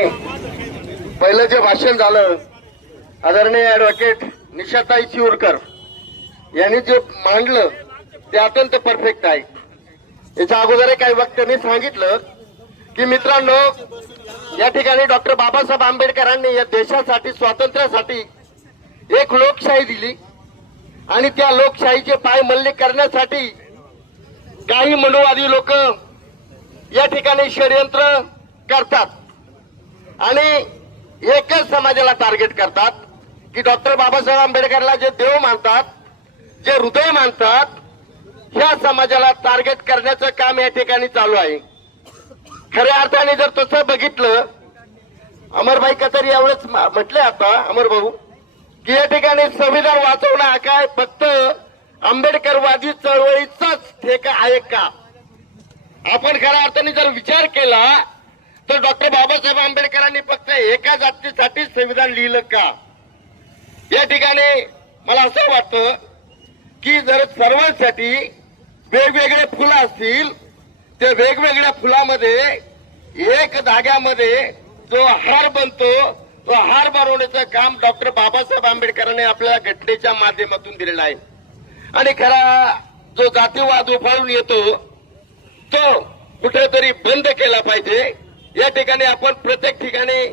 पहिलं जे भाषण झालं आदरणीय ऍडव्होकेट निशाताई चिऊरकर यांनी जे मांडलं ते अत्यंत परफेक्ट आहे। याच्या अगोदर काही वक्त्यांनी सांगितलं की मित्रांनो, या ठिकाणी डॉक्टर बाबासाहेब आंबेडकरांनी या देशासाठी स्वातंत्र्यासाठी एक लोकशाही दिली आणि त्या लोकशाहीचे पाय मल्ले करण्यासाठी काही मनुवादी लोक या ठिकाणी षडयंत्र करतात आणि एकच समाजाला टार्गेट करतात की डॉक्टर बाबासाहेब आंबेडकरला जे देव मानतात, जे हृदय मानतात, ह्या समाजाला टार्गेट करण्याचं काम या ठिकाणी चालू आहे। खऱ्या अर्थाने जर तसं बघितलं, अमरभाई कतर यावेळेस म्हटले आता अमर भाऊ की या ठिकाणी संविधान वाचवणं हा काय फक्त आंबेडकरवादी चळवळीचाच ठेका आहे का? आपण खऱ्या अर्थाने जर विचार केला तर डॉक्टर बाबासाहेब आंबेडकरांनी फक्त एका जातीसाठी संविधान लिहिलं का? या ठिकाणी मला असं वाटतं की जर सर्वांसाठी वेगवेगळे फुलं असतील, त्या वेगवेगळ्या फुलामध्ये एक धाग्यामध्ये जो हार बनतो, तो हार बनवण्याचं काम डॉक्टर बाबासाहेब आंबेडकरांनी आपल्या घटनेच्या माध्यमातून दिलेला आहे। आणि खरा जो जातीवाद उफाळून येतो तो कुठेतरी बंद केला पाहिजे। या ठिकाणी आपण प्रत्येक ठिकाणी